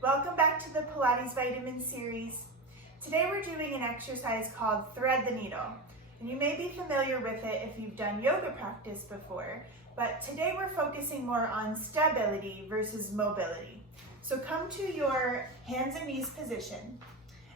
Welcome back to the Pilates Vitamin series. Today we're doing an exercise called Thread the Needle. And you may be familiar with it if you've done yoga practice before, but today we're focusing more on stability versus mobility. So come to your hands and knees position.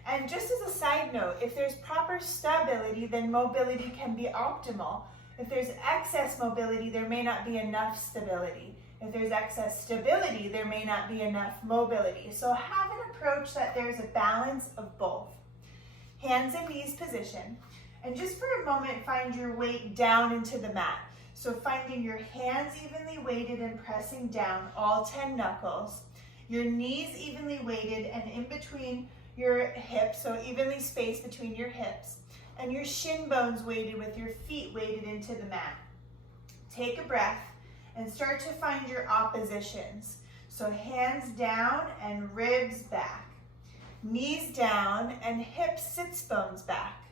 And just as a side note, if there's proper stability, then mobility can be optimal. If there's excess mobility, there may not be enough stability. If there's excess stability, there may not be enough mobility. So have an approach that there's a balance of both. Hands and knees position. And just for a moment, find your weight down into the mat. So finding your hands evenly weighted and pressing down, all 10 knuckles. Your knees evenly weighted and in between your hips, so evenly spaced between your hips. And your shin bones weighted with your feet weighted into the mat. Take a breath and start to find your oppositions. So hands down and ribs back. Knees down and hips, sits bones back.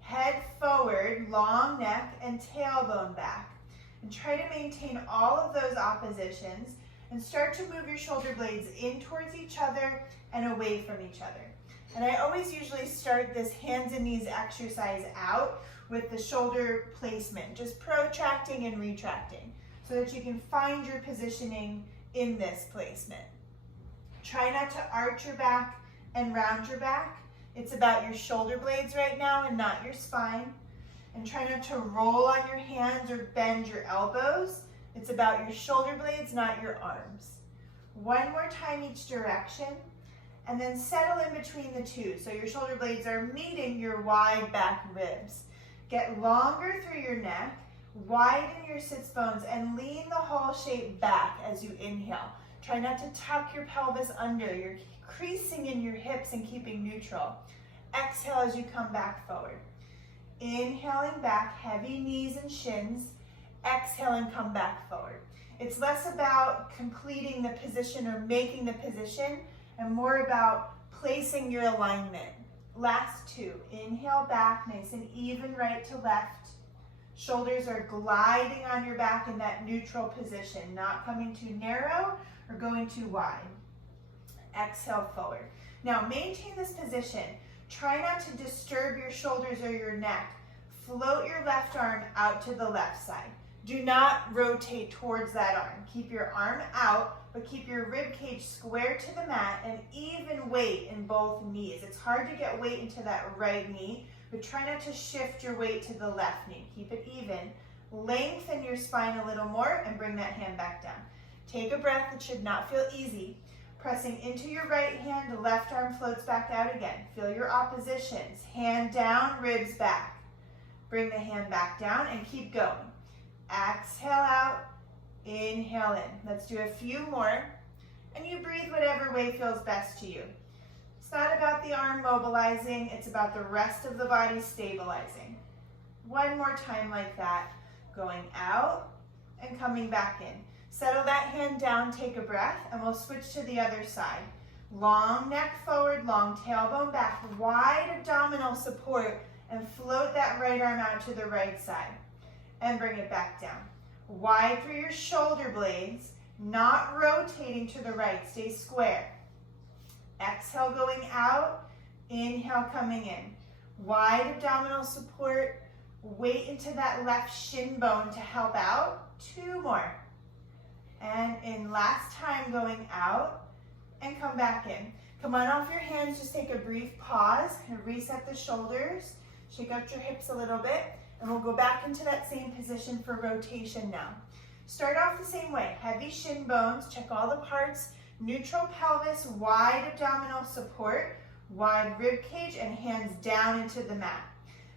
Head forward, long neck and tailbone back. And try to maintain all of those oppositions and start to move your shoulder blades in towards each other and away from each other. And I always usually start this hands and knees exercise out with the shoulder placement, just protracting and retracting so that you can find your positioning in this placement. Try not to arch your back and round your back. It's about your shoulder blades right now and not your spine. And try not to roll on your hands or bend your elbows. It's about your shoulder blades, not your arms. One more time each direction. And then settle in between the two. So your shoulder blades are meeting your wide back ribs. Get longer through your neck, widen your sits bones, and lean the whole shape back as you inhale. Try not to tuck your pelvis under. You're creasing in your hips and keeping neutral. Exhale as you come back forward. Inhaling back, heavy knees and shins. Exhale and come back forward. It's less about completing the position or making the position, and more about placing your alignment. Last two. Inhale back, nice and even right to left. Shoulders are gliding on your back in that neutral position, not coming too narrow or going too wide. Exhale forward. Now maintain this position. Try not to disturb your shoulders or your neck. Float your left arm out to the left side. Do not rotate towards that arm. Keep your arm out, but keep your rib cage square to the mat and even weight in both knees. It's hard to get weight into that right knee, but try not to shift your weight to the left knee. Keep it even. Lengthen your spine a little more and bring that hand back down. Take a breath. It should not feel easy. Pressing into your right hand, the left arm floats back out again. Feel your oppositions. Hand down, ribs back. Bring the hand back down and keep going. Exhale out, inhale in. Let's do a few more. And you breathe whatever way feels best to you. It's not about the arm mobilizing, it's about the rest of the body stabilizing. One more time like that. Going out and coming back in. Settle that hand down, take a breath, and we'll switch to the other side. Long neck forward, long tailbone back, wide abdominal support, and float that right arm out to the right side. And bring it back down. Wide through your shoulder blades, not rotating to the right. Stay square. Exhale going out, inhale coming in. Wide abdominal support, weight into that left shin bone to help out. Two more. And in last time going out and come back in. Come on off your hands, just take a brief pause and reset the shoulders. Shake out your hips a little bit. And we'll go back into that same position for rotation now. Start off the same way. Heavy shin bones, check all the parts. Neutral pelvis, wide abdominal support, wide rib cage, and hands down into the mat.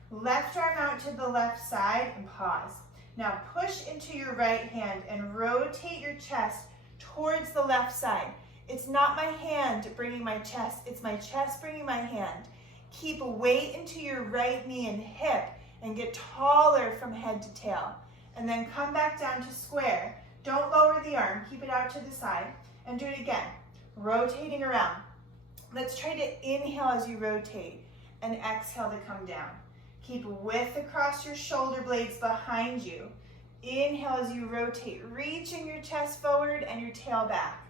Left arm out to the left side and pause. Now push into your right hand and rotate your chest towards the left side. It's not my hand bringing my chest, it's my chest bringing my hand. Keep weight into your right knee and hip, and get taller from head to tail. And then come back down to square. Don't lower the arm, keep it out to the side. And do it again, rotating around. Let's try to inhale as you rotate and exhale to come down. Keep width across your shoulder blades behind you. Inhale as you rotate, reaching your chest forward and your tail back.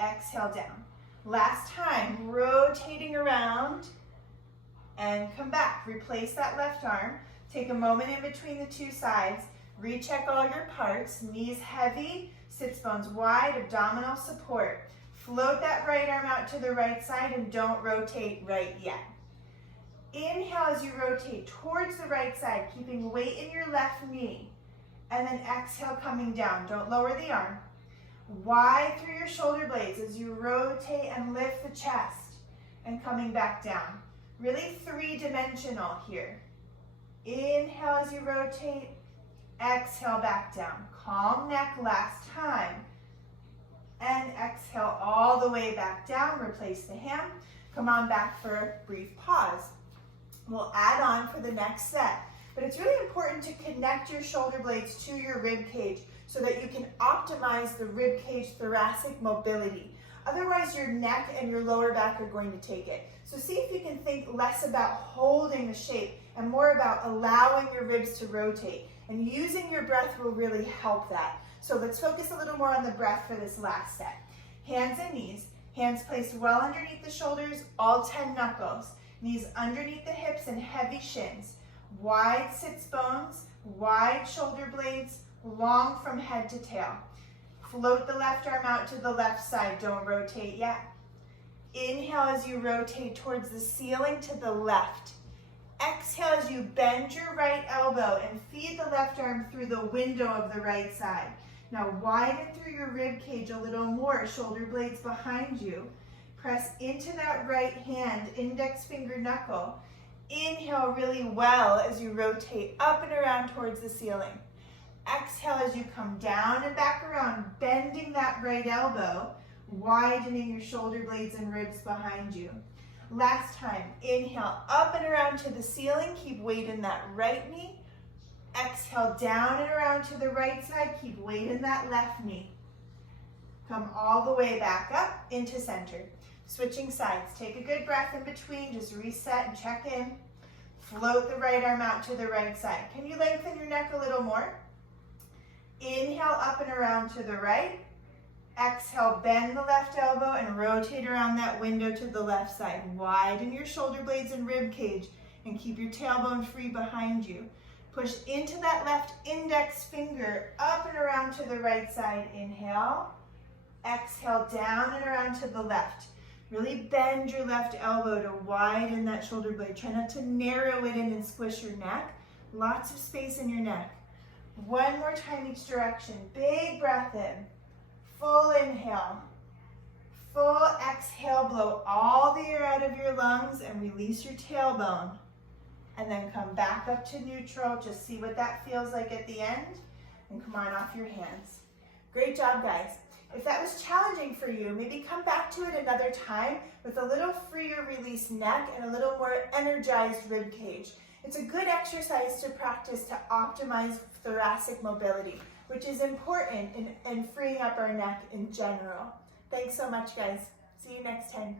Exhale down. Last time, rotating around and come back. Replace that left arm. Take a moment in between the two sides. Recheck all your parts. Knees heavy, sits bones wide, abdominal support. Float that right arm out to the right side and don't rotate right yet. Inhale as you rotate towards the right side, keeping weight in your left knee. And then exhale, coming down. Don't lower the arm. Wide through your shoulder blades as you rotate and lift the chest and coming back down. Really three-dimensional here. Inhale as you rotate, exhale back down. Calm neck last time. And exhale all the way back down. Replace the hand. Come on back for a brief pause. We'll add on for the next set. But it's really important to connect your shoulder blades to your rib cage so that you can optimize the rib cage thoracic mobility. Otherwise, your neck and your lower back are going to take it. So see if you can think less about holding the shape and more about allowing your ribs to rotate. And using your breath will really help that. So let's focus a little more on the breath for this last set. Hands and knees. Hands placed well underneath the shoulders, all 10 knuckles. Knees underneath the hips and heavy shins. Wide sits bones, wide shoulder blades, long from head to tail. Float the left arm out to the left side. Don't rotate yet. Inhale as you rotate towards the ceiling to the left. Exhale as you bend your right elbow and feed the left arm through the window of the right side. Now widen through your rib cage a little more, shoulder blades behind you. Press into that right hand, index finger knuckle. Inhale really well as you rotate up and around towards the ceiling. Exhale as you come down and back around, bending that right elbow, widening your shoulder blades and ribs behind you. Last time, inhale up and around to the ceiling, keep weight in that right knee. Exhale down and around to the right side, keep weight in that left knee. Come all the way back up into center. Switching sides, take a good breath in between, just reset and check in. Float the right arm out to the right side. Can you lengthen your neck a little more? Inhale up and around to the right. Exhale, bend the left elbow and rotate around that window to the left side. Widen your shoulder blades and rib cage and keep your tailbone free behind you. Push into that left index finger up and around to the right side. Inhale. Exhale, down and around to the left. Really bend your left elbow to widen that shoulder blade. Try not to narrow it in and squish your neck. Lots of space in your neck. One more time each direction. Big breath in. Full inhale. Full exhale. Blow all the air out of your lungs and release your tailbone. And then come back up to neutral. Just see what that feels like at the end. And come on off your hands. Great job, guys. If that was challenging for you, maybe come back to it another time with a little freer release neck and a little more energized rib cage. It's a good exercise to practice to optimize thoracic mobility, which is important in freeing up our neck in general. Thanks so much, guys. See you next time.